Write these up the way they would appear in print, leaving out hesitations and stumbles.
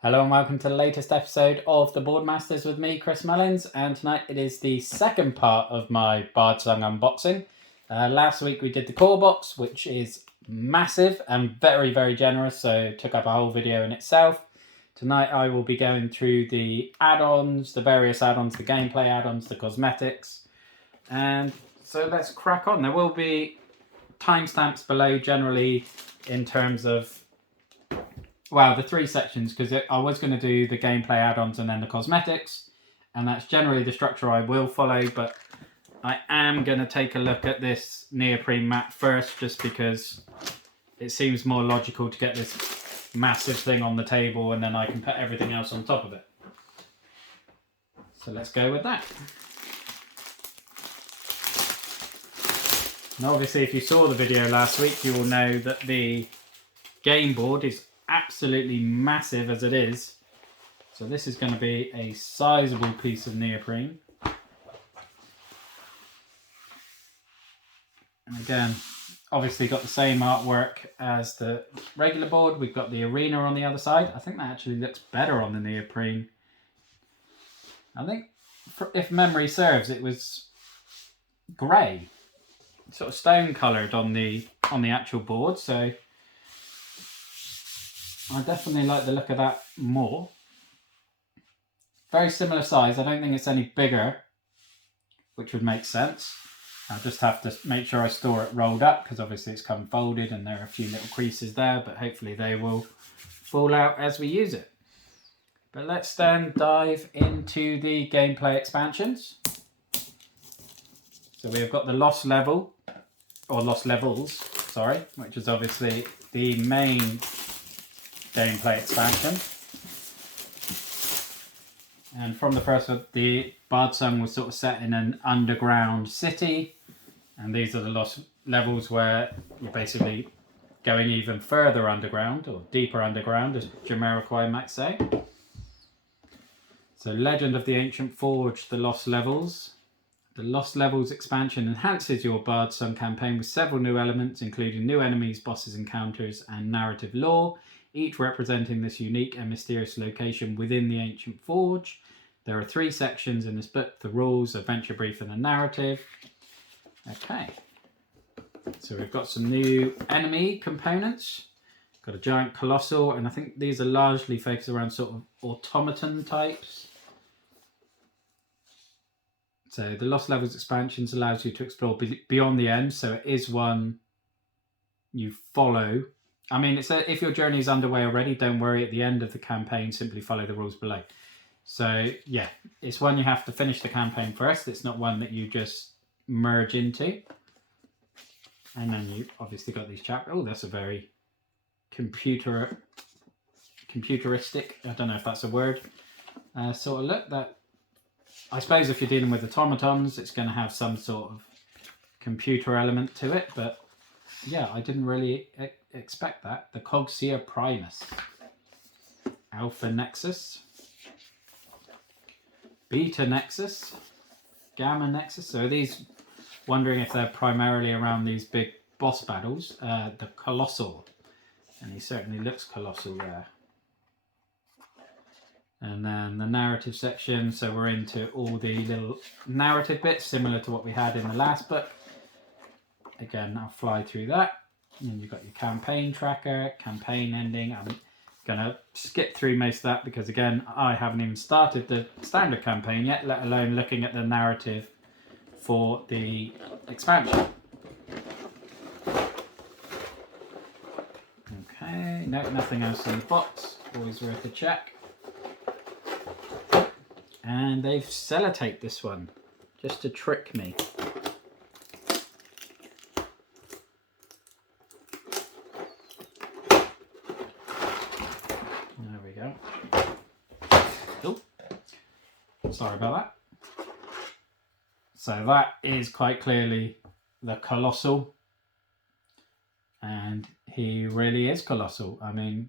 Hello and welcome to the latest episode of the Boardmasters with me, Chris Mullins, and tonight it is the second part of my Bardsung unboxing. Last week we did the core box, which is massive and very, very generous, so it took up a whole video in itself. Tonight I will be going through the add-ons, the various add-ons, the gameplay add-ons, the cosmetics, and so let's crack on. There will be timestamps below generally in terms of the three sections, because I was going to do the gameplay add-ons and then the cosmetics, and that's generally the structure I will follow, but I am going to take a look at this neoprene mat first, just because it seems more logical to get this massive thing on the table and then I can put everything else on top of it. So let's go with that. Now obviously if you saw the video last week, you will know that the game board is absolutely massive as it is. So this is going to be a sizable piece of neoprene. And again, obviously got the same artwork as the regular board. We've got the arena on the other side. I think that actually looks better on the neoprene. I think, if memory serves, it was grey, sort of stone coloured on the actual board. So I definitely like the look of that more. Very similar size. I don't think it's any bigger, which would make sense. I'll just have to make sure I store it rolled up, because obviously it's come folded and there are a few little creases there, but hopefully they will fall out as we use it. But let's then dive into the gameplay expansions. So we've got the Lost Level, or Lost Levels, sorry, which is obviously the main gameplay expansion. And from the first one, the Bardsung was sort of set in an underground city, and these are the Lost Levels where you're basically going even further underground, or deeper underground, as Jamiroquai might say. So Legend of the Ancient Forge, the Lost Levels. The Lost Levels expansion enhances your Bardsung campaign with several new elements, including new enemies, bosses, encounters, and narrative lore, each representing this unique and mysterious location within the Ancient Forge. There are 3 sections in this book: the rules, adventure brief, and a narrative. Okay, so we've got some new enemy components. Got a giant colossal, and I think these are largely focused around sort of automaton types. So the Lost Levels expansions allows you to explore beyond the end, so it is one you follow. I mean, if your journey is underway already, don't worry. At the end of the campaign, simply follow the rules below. So yeah, it's one you have to finish the campaign first. It's not one that you just merge into. And then you obviously got these chapters. Oh, that's a very computeristic, I don't know if that's a word, sort of look. That, I suppose if you're dealing with automatons, it's going to have some sort of computer element to it, but yeah, I didn't really expect that. The Cogsia Primus, Alpha Nexus, Beta Nexus, Gamma Nexus. So are these, wondering if they're primarily around these big boss battles. The Colossal, and he certainly looks colossal there. And then the narrative section, so we're into all the little narrative bits, similar to what we had in the last book. Again, I'll fly through that. And you've got your campaign tracker, campaign ending. I'm going to skip through most of that because, again, I haven't even started the standard campaign yet, let alone looking at the narrative for the expansion. Okay, no, nothing else in the box. Always worth a check. And they've sellotaped this one just to trick me. There we go. Oh, sorry about that. So that is quite clearly the Colossal. And he really is colossal. I mean,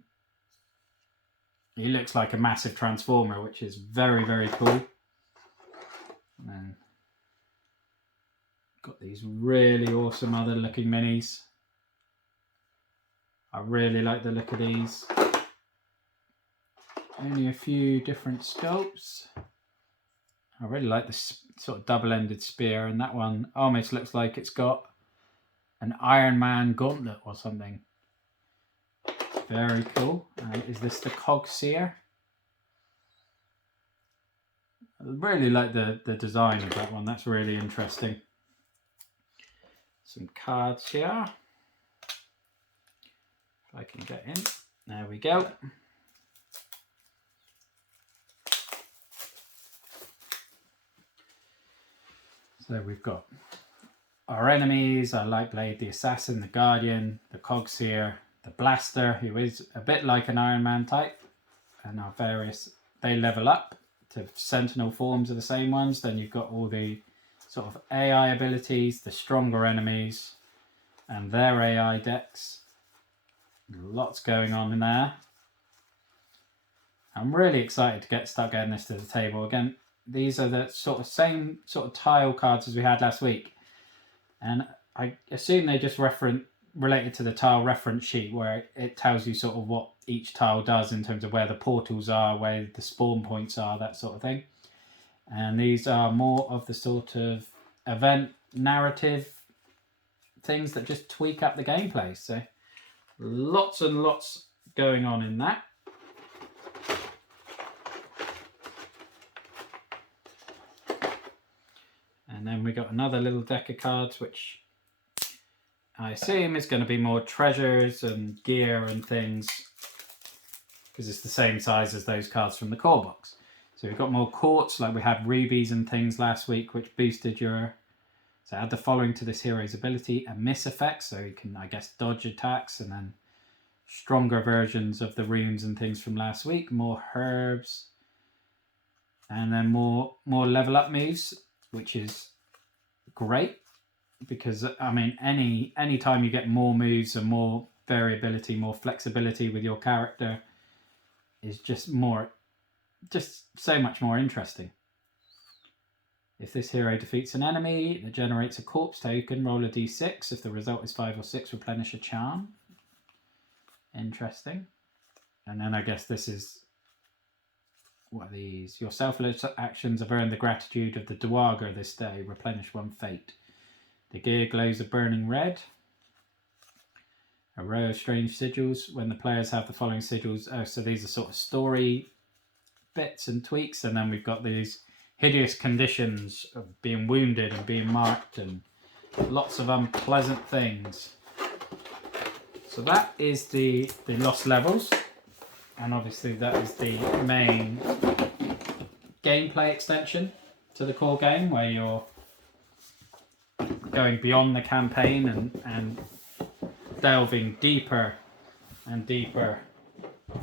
he looks like a massive transformer, which is very, very cool. And then got these really awesome other looking minis. I really like the look of these. only a few different sculpts. I really like this sort of double-ended spear, and that one almost looks like it's got an Iron Man gauntlet or something. Very cool. Is this the Cogseer? I really like the design of that one. That's really interesting. Some cards here. If I can get in. There we go. So we've got our enemies, our Lightblade, the Assassin, the Guardian, the Cogseer, the Blaster, who is a bit like an Iron Man type, and our various, they level up to Sentinel forms of the same ones. Then you've got all the sort of AI abilities, the stronger enemies, and their AI decks. Lots going on in there. I'm really excited to start getting this to the table. Again, these are the same sort of tile cards as we had last week. And I assume they just related to the tile reference sheet, where it tells you sort of what each tile does in terms of where the portals are, where the spawn points are, that sort of thing. And these are more of the sort of event narrative things that just tweak up the gameplay. So lots and lots going on in that. And then we got another little deck of cards, which I assume is going to be more treasures and gear and things, because it's the same size as those cards from the core box. So we've got more quartz, like we had rubies and things last week, which boosted your... So add the following to this hero's ability: a miss effect, so you can, I guess, dodge attacks, and then stronger versions of the runes and things from last week, more herbs, and then more level up moves, which is great, because I mean any time you get more moves and more variability, more flexibility with your character is just so much more interesting. If this hero defeats an enemy that generates a corpse token, roll a d6. If the result is 5 or 6, replenish a charm. Interesting. And then I guess this is, what are these? Your selfless actions have earned the gratitude of the Duergar this day. Replenish 1 fate. The gear glows a burning red. A row of strange sigils. When the players have the following sigils. Oh, so these are sort of story bits and tweaks. And then we've got these hideous conditions of being wounded and being marked and lots of unpleasant things. So that is the lost levels. And obviously that is the main gameplay extension to the core game, where you're going beyond the campaign and delving deeper and deeper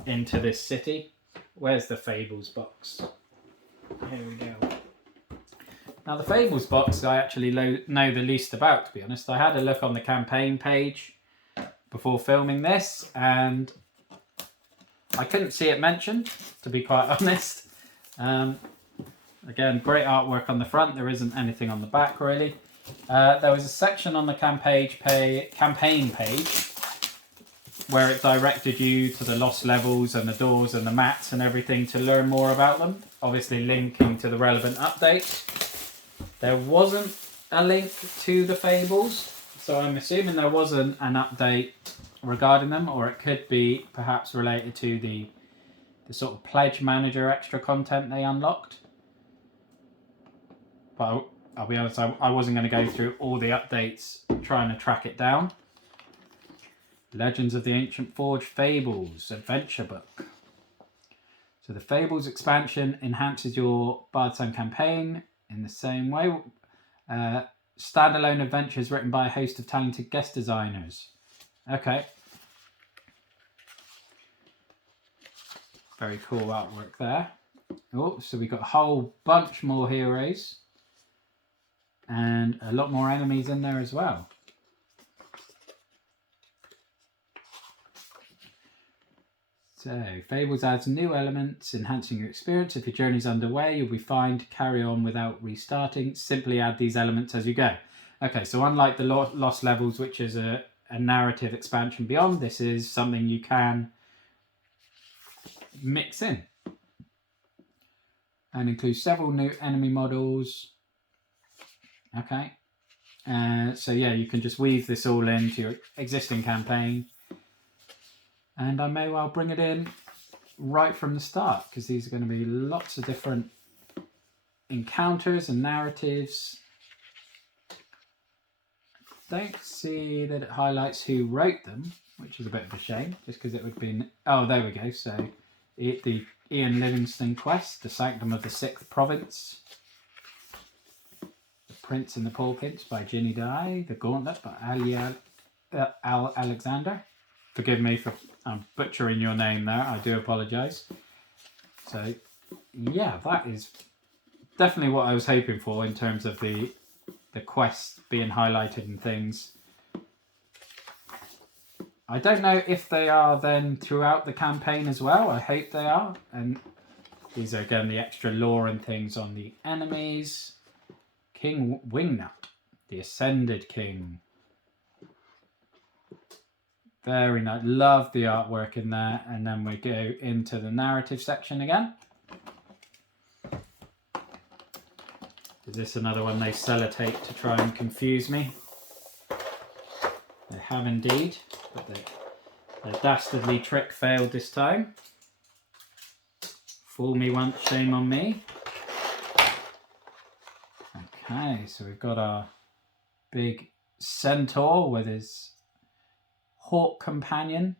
into this city. Where's the Fables box? Here we go. Now the Fables box I actually know the least about, to be honest. I had a look on the campaign page before filming this, and I couldn't see it mentioned, to be quite honest. Again, great artwork on the front. There isn't anything on the back, really. There was a section on the campaign page where it directed you to the lost levels and the doors and the mats and everything to learn more about them, obviously linking to the relevant updates. There wasn't a link to the Fables, so I'm assuming there wasn't an update regarding them, or it could be perhaps related to the sort of pledge manager extra content they unlocked. But I'll be honest, I wasn't going to go through all the updates trying to track it down. Legends of the Ancient Forge Fables Adventure Book. So the Fables expansion enhances your Bardsung campaign in the same way. Standalone adventures written by a host of talented guest designers. Okay. Very cool artwork there. Oh, so we got a whole bunch more heroes. And a lot more enemies in there as well. So, Fables adds new elements, enhancing your experience. If your journey's underway, you'll be fine to carry on without restarting. Simply add these elements as you go. Okay, so unlike the Lost Levels, which is a narrative expansion beyond, this is something you can mix in. and includes several new enemy models. Okay. So yeah, you can just weave this all into your existing campaign. And I may well bring it in right from the start, because these are going to be lots of different encounters and narratives. Don't see that it highlights who wrote them, which is a bit of a shame, just because it would be... Oh, there we go. So the Ian Livingstone quest, The Sanctum of the Sixth Province. The Prince and the Pawprints by Ginny Dye. The Gauntlet by Al Alexander. Forgive me for butchering your name there. I do apologise. So, yeah, that is definitely what I was hoping for in terms of the quests being highlighted and things. I don't know if they are then throughout the campaign as well. I hope they are. And these are again the extra lore and things on the enemies. King Wingnut, the Ascended King. Very nice. Love the artwork in there. And then we go into the narrative section again. Is this another one they sellotape to try and confuse me? They have indeed, but their dastardly trick failed this time. Fool me once, shame on me. Okay, so we've got our big centaur with his hawk companion.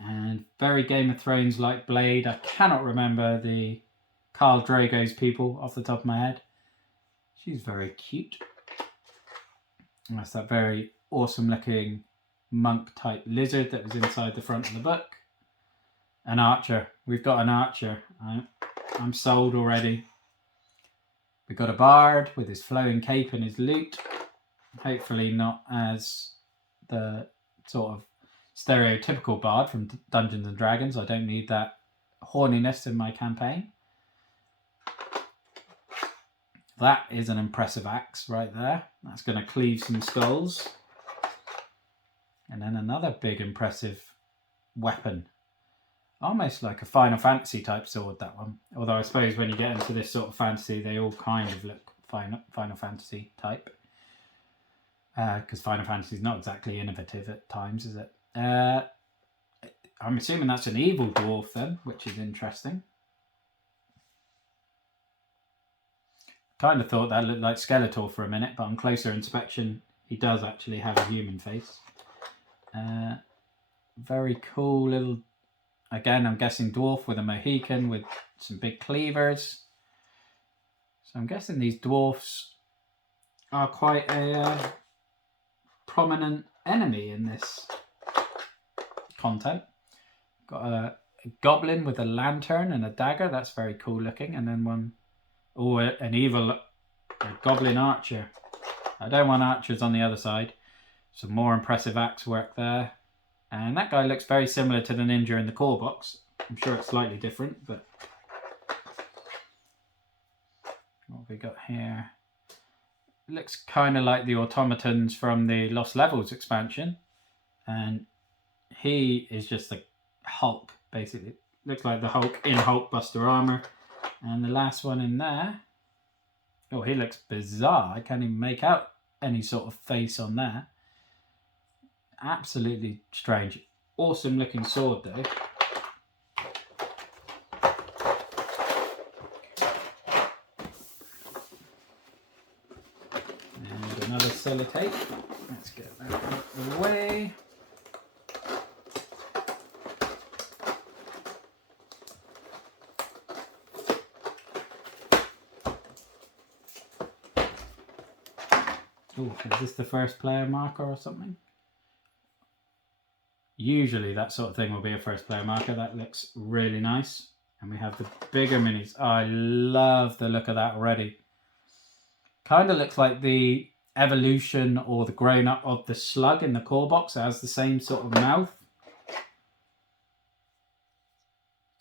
And very Game of Thrones like blade. I cannot remember the Khal Drogo's people off the top of my head. She's very cute. And that's that very awesome looking monk type lizard that was inside the front of the book. An archer. We've got an archer. I'm sold already. We've got a bard with his flowing cape and his lute. Hopefully not as the sort of stereotypical bard from Dungeons and Dragons. I don't need that horniness in my campaign. That is an impressive axe right there. That's going to cleave some skulls. And then another big impressive weapon. Almost like a Final Fantasy type sword, that one. Although I suppose when you get into this sort of fantasy, they all kind of look Final Fantasy type. Because Final Fantasy is not exactly innovative at times, is it? I'm assuming that's an evil dwarf then, which is interesting. Kind of thought that looked like Skeletor for a minute, but on closer inspection, he does actually have a human face. Very cool little, again, I'm guessing dwarf with a Mohican with some big cleavers. So I'm guessing these dwarfs are quite a prominent enemy in this content. Got a goblin with a lantern and a dagger. That's very cool looking. And then one... Oh, an evil goblin archer. I don't want archers on the other side. Some more impressive axe work there. And that guy looks very similar to the ninja in the core box. I'm sure it's slightly different, but... What have we got here? Looks kind of like the automatons from the Lost Levels expansion. And he is just a Hulk, basically. Looks like the Hulk in Hulkbuster armor. And the last one in there, oh, he looks bizarre. I can't even make out any sort of face on there. Absolutely strange. Awesome looking sword though. And another sellotape. Let's get that out of the way. Oh, is this the first player marker or something? Usually that sort of thing will be a first player marker. That looks really nice. And we have the bigger minis. Oh, I love the look of that already. Kind of looks like the evolution or the grown up of the slug in the core box. It has the same sort of mouth.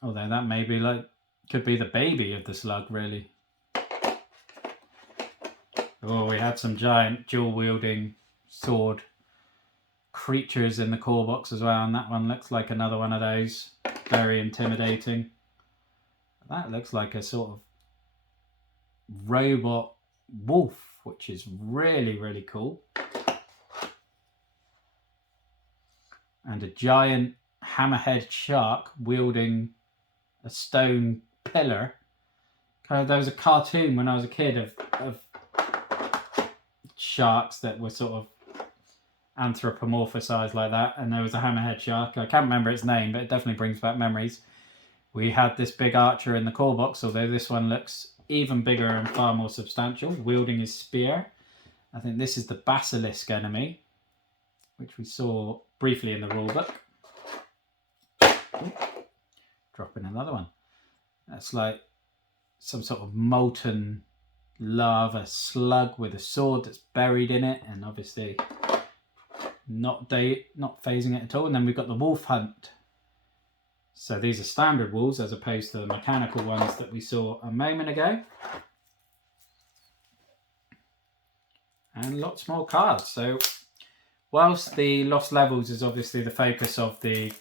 Although that may be like, could be the baby of the slug really. Oh, we had some giant dual-wielding sword creatures in the core box as well, and that one looks like another one of those. Very intimidating. That looks like a sort of robot wolf, which is really, really cool. And a giant hammerhead shark wielding a stone pillar. There was a cartoon when I was a kid of sharks that were sort of anthropomorphized like that, and there was a hammerhead shark. I can't remember its name, but it definitely brings back memories. We had this big archer in the core box, although this one looks even bigger and far more substantial, wielding his spear. I think this is the basilisk enemy, which we saw briefly in the rulebook. Dropping another one. That's like some sort of molten lava slug with a sword that's buried in it, and obviously not phasing it at all. And then we've got the wolf hunt. So these are standard wolves as opposed to the mechanical ones that we saw a moment ago. And lots more cards. So whilst the Lost Levels is obviously the focus of the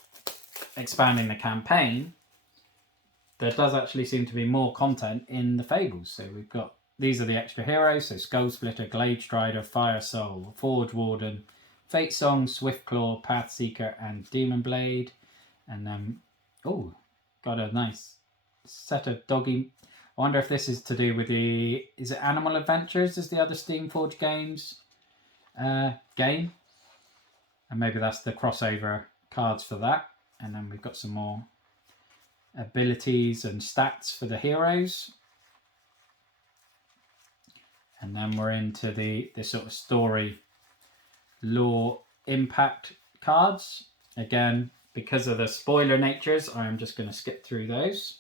expanding the campaign, there does actually seem to be more content in the Fables. So we've got, these are the extra heroes. So Skull Splitter, Glade Strider, Fire Soul, Forge Warden, Fate Song, Swift Claw, Path Seeker, and Demon Blade. And then, oh, got a nice set of doggy. I wonder if this is to do with the, is it Animal Adventures is the other Steamforged Games game? And maybe that's the crossover cards for that. And then we've got some more abilities and stats for the heroes. And then we're into the sort of story lore impact cards. Again, because of the spoiler natures, I'm just going to skip through those.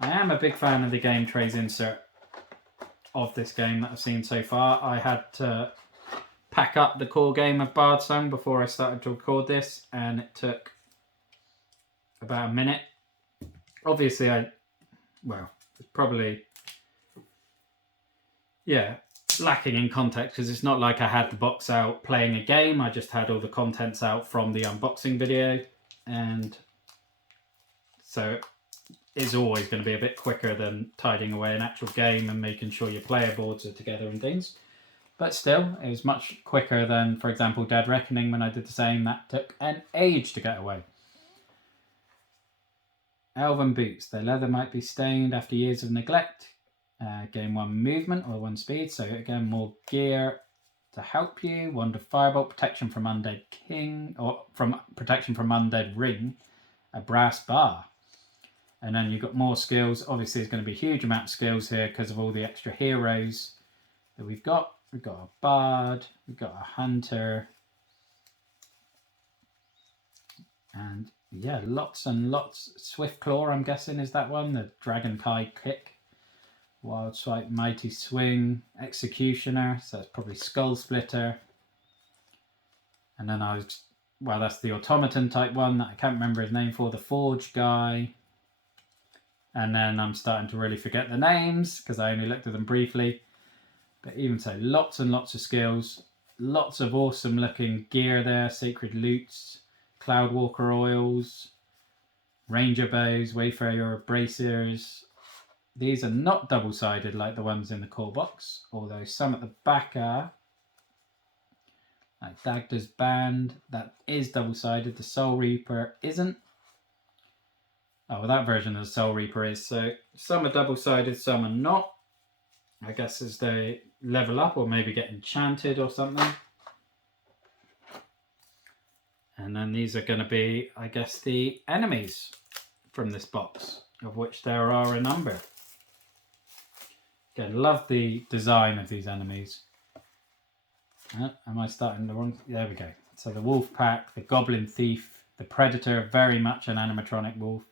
I am a big fan of the game trays insert of this game that I've seen so far. I had to pack up the core game of Bardsung before I started to record this, and it took about a minute. Obviously, it's probably, lacking in context because it's not like I had the box out playing a game. I just had all the contents out from the unboxing video, and so it's always going to be a bit quicker than tidying away an actual game and making sure your player boards are together and things. But still, it was much quicker than, for example, Dead Reckoning when I did the same. That took an age to get away. Elven Boots. Their leather might be stained after years of neglect. Gain 1 movement or 1 speed. So again, more gear to help you. Wand of Firebolt. Protection from Undead King. Or from protection from Undead Ring. A brass bar. And then you've got more skills. Obviously, there's going to be a huge amount of skills here because of all the extra heroes that we've got. We've got a bard, we've got a hunter, and yeah, lots and lots. Swift Claw, I'm guessing, is that one. The Dragon Kai Kick, Wild Swipe, Mighty Swing, Executioner, so it's probably Skull Splitter. And then that's the automaton type one that I can't remember his name for, the Forge guy. And then I'm starting to really forget the names because I only looked at them briefly. But even so, lots and lots of skills, lots of awesome looking gear there, Sacred Loots, Cloudwalker Oils, Ranger Bows, Wayfarer Bracers. These are not double-sided like the ones in the core box, although some at the back are. Like Dagda's Band, that is double-sided, the Soul Reaper isn't. Oh, well, that version of the Soul Reaper is, so some are double-sided, some are not. I guess as they level up or maybe get enchanted or something. And then these are going to be, I guess, the enemies from this box, of which there are a number. Again, love the design of these enemies. Am I starting the wrong? There we go. So the Wolf Pack, the Goblin Thief, the Predator, very much an animatronic wolf.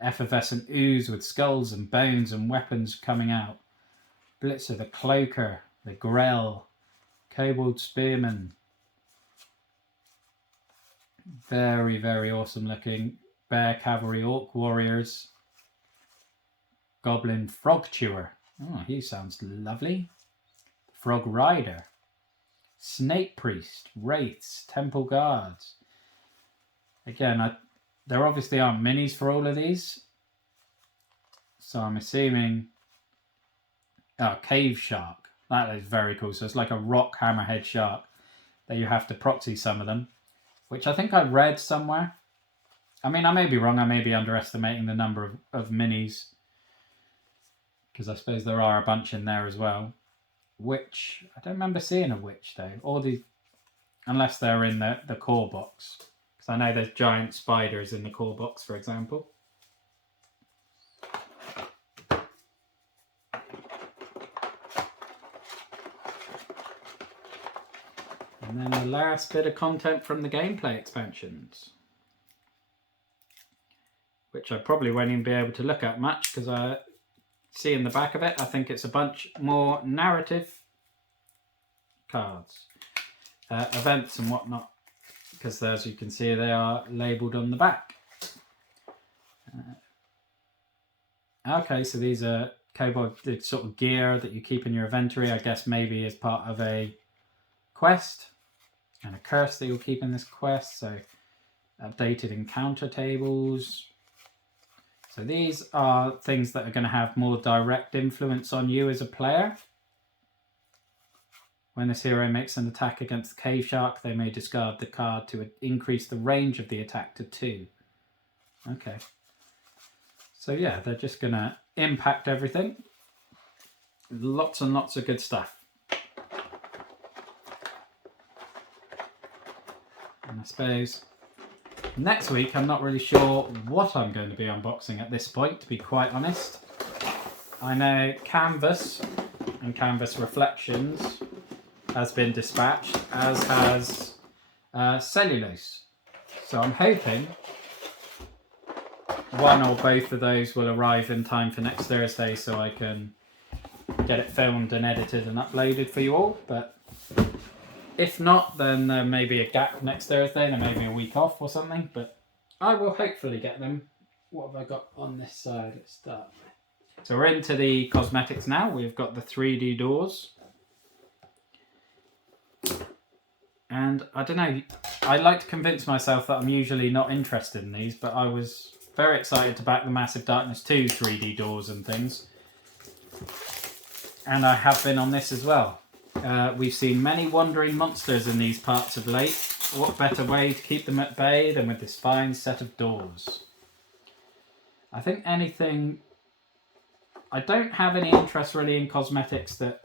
Effervescent Ooze with skulls and bones and weapons coming out. Blitzer, the Cloaker, the Grell, Kobold Spearman. Very, very awesome looking. Bear Cavalry Orc Warriors. Goblin Frog Chewer. Oh, he sounds lovely. Frog Rider. Snake Priest, Wraiths, Temple Guards. Again, There obviously aren't minis for all of these. So I'm assuming... Oh, cave shark. That is very cool. So it's like a rock hammerhead shark that you have to proxy some of them, which I think I read somewhere. I mean, I may be wrong. I may be underestimating the number of minis, because I suppose there are a bunch in there as well. Witch. I don't remember seeing a witch though. Or unless they're in the core box. Because I know there's giant spiders in the core box, for example. And then the last bit of content from the gameplay expansions, which I probably won't even be able to look at much because I see in the back of it, I think it's a bunch more narrative cards, events and whatnot, because as you can see, they are labelled on the back. Okay, so these are kobold, the sort of gear that you keep in your inventory, I guess maybe as part of a quest, and a curse that you'll keep in this quest. So updated encounter tables. So these are things that are going to have more direct influence on you as a player. When this hero makes an attack against the cave shark, they may discard the card to increase the range of the attack to 2. Okay. So yeah, they're just going to impact everything. Lots and lots of good stuff. And I suppose next week I'm not really sure what I'm going to be unboxing at this point, to be quite honest. I know Canvas and Canvas Reflections has been dispatched, as has Cellulose. So I'm hoping one or both of those will arrive in time for next Thursday so I can get it filmed and edited and uploaded for you all. But if not, then there may be a gap next Thursday, there may be a week off or something, but I will hopefully get them. What have I got on this side? Let's start. So we're into the cosmetics now. We've got the 3D doors. And I don't know, I like to convince myself that I'm usually not interested in these, but I was very excited to back the Massive Darkness 2 3D doors and things. And I have been on this as well. We've seen many wandering monsters in these parts of late. What better way to keep them at bay than with this fine set of doors? I think anything... I don't have any interest really in cosmetics that...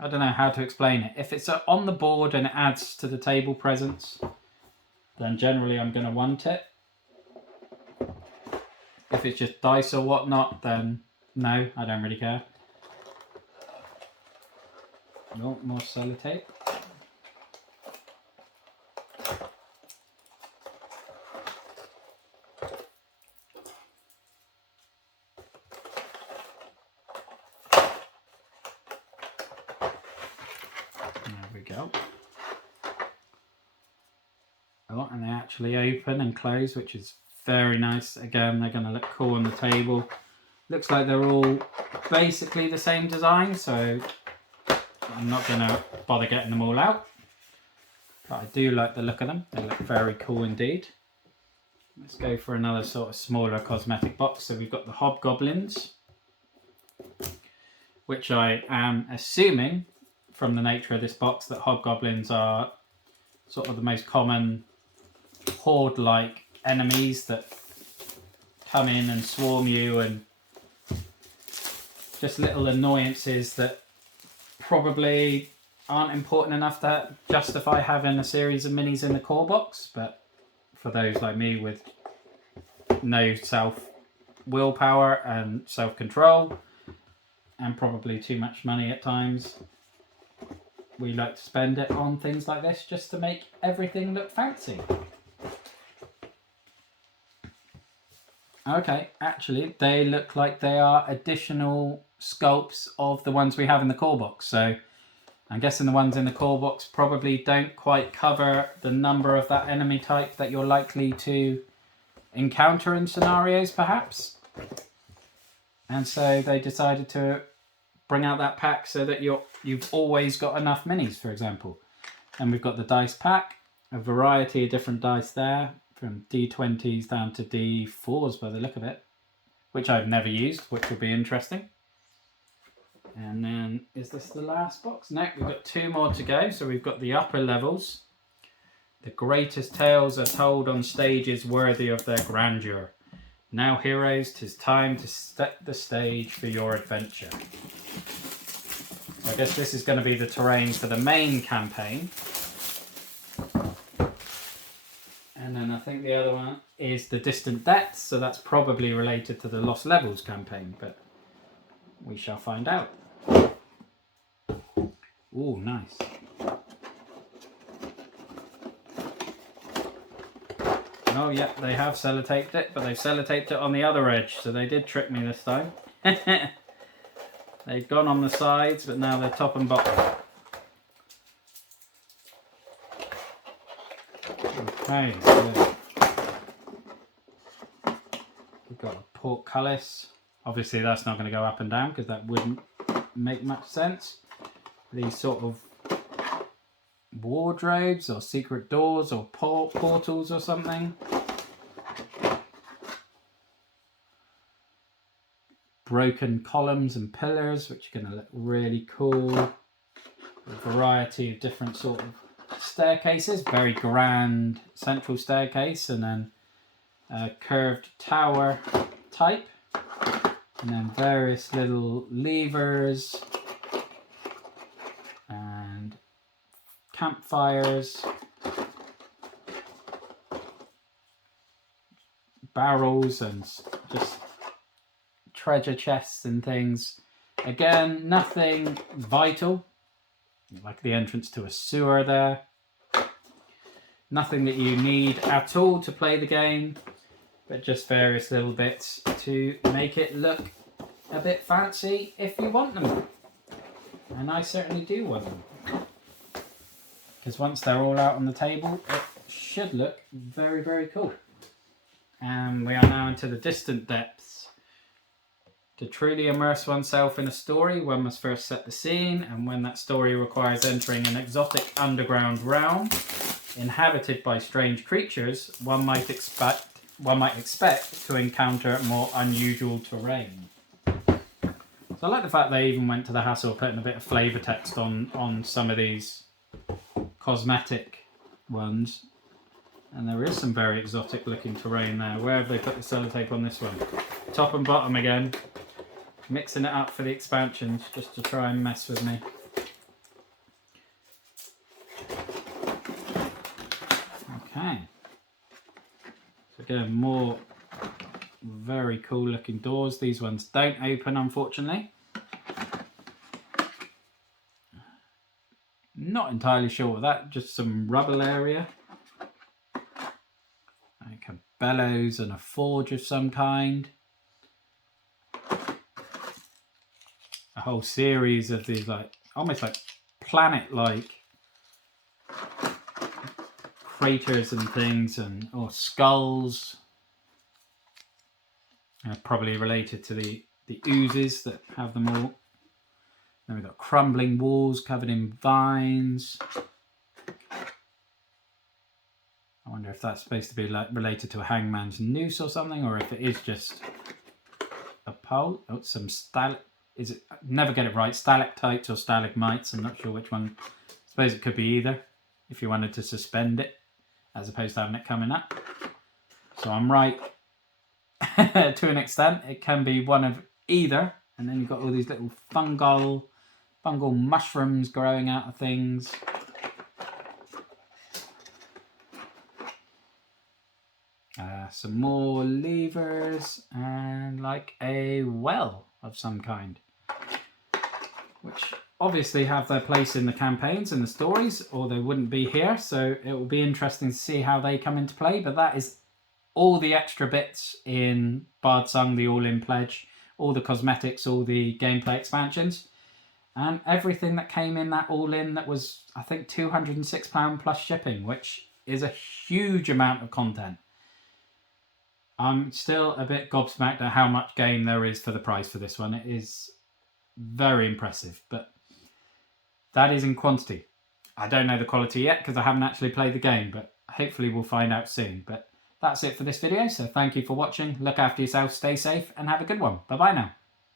I don't know how to explain it. If it's on the board and it adds to the table presence, then generally I'm going to want it. If it's just dice or whatnot, then no, I don't really care. No, more sellotape. There we go. Oh, and they actually open and close, which is very nice. Again, they're going to look cool on the table. Looks like they're all basically the same design, so I'm not going to bother getting them all out. But I do like the look of them. They look very cool indeed. Let's go for another sort of smaller cosmetic box. So we've got the hobgoblins, which I am assuming from the nature of this box that hobgoblins are sort of the most common horde-like enemies that come in and swarm you, and just little annoyances that probably aren't important enough to justify having a series of minis in the core box. But for those like me with no willpower and self-control and probably too much money at times, we like to spend it on things like this just to make everything look fancy. Okay, actually they look like they are additional sculpts of the ones we have in the core box. So I'm guessing the ones in the core box probably don't quite cover the number of that enemy type that you're likely to encounter in scenarios, perhaps. And so they decided to bring out that pack so that you've always got enough minis, for example. And we've got the dice pack, a variety of different dice there, from D20s down to D4s by the look of it, which I've never used, which will be interesting. And then, is this the last box? No, we've got 2 more to go. So we've got the upper levels. The greatest tales are told on stages worthy of their grandeur. Now, heroes, 'tis time to set the stage for your adventure. So I guess this is going to be the terrain for the main campaign. And then I think the other one is the Distant Depths, so that's probably related to the Lost Levels campaign, but we shall find out. Ooh, nice. Oh yeah, they have sellotaped it, but they've sellotaped it on the other edge, so they did trick me this time. They've gone on the sides, but now they're top and bottom. Okay, so we've got a portcullis. Obviously that's not going to go up and down because that wouldn't make much sense. These sort of wardrobes or secret doors or portals or something. Broken columns and pillars, which are going to look really cool. A variety of different sort of staircases, very grand central staircase, and then a curved tower type, and then various little levers and campfires, barrels, and just treasure chests and things. Again, nothing vital, like the entrance to a sewer there. Nothing that you need at all to play the game, but just various little bits to make it look a bit fancy if you want them. And I certainly do want them. Because once they're all out on the table, it should look very, very cool. And we are now into the Distant Depths. To truly immerse oneself in a story, one must first set the scene, and when that story requires entering an exotic underground realm inhabited by strange creatures, one might expect to encounter more unusual terrain. So I like the fact they even went to the hassle of putting a bit of flavour text on some of these cosmetic ones. And there is some very exotic looking terrain there. Where have they put the sellotape on this one? Top and bottom again. Mixing it up for the expansions just to try and mess with me. Okay. So again, more very cool looking doors. These ones don't open, unfortunately. Not entirely sure what that, just some rubble area. Like a bellows and a forge of some kind. A whole series of these like almost like planet-like craters and things, and or skulls. Probably related to the oozes that have them all. Then we've got crumbling walls covered in vines. I wonder if that's supposed to be like related to a hangman's noose or something, or if it is just a pole. Oh, some is it? Never get it right. Stalactites or stalagmites. I'm not sure which one. I suppose it could be either, if you wanted to suspend it, as opposed to having it coming up. So I'm right to an extent. It can be one of either. And then you've got all these little fungal mushrooms growing out of things. Some more levers and like a well of some kind, which obviously have their place in the campaigns and the stories, or they wouldn't be here. So it will be interesting to see how they come into play. But that is all the extra bits in Bardsung, the all-in pledge, all the cosmetics, all the gameplay expansions, and everything that came in that all-in that was, I think, £206 plus shipping, which is a huge amount of content. I'm still a bit gobsmacked at how much game there is for the price for this one. It is very impressive, but that is in quantity. I don't know the quality yet because I haven't actually played the game, but hopefully we'll find out soon. But that's it for this video, so thank you for watching. Look after yourself, stay safe, and have a good one. Bye bye now.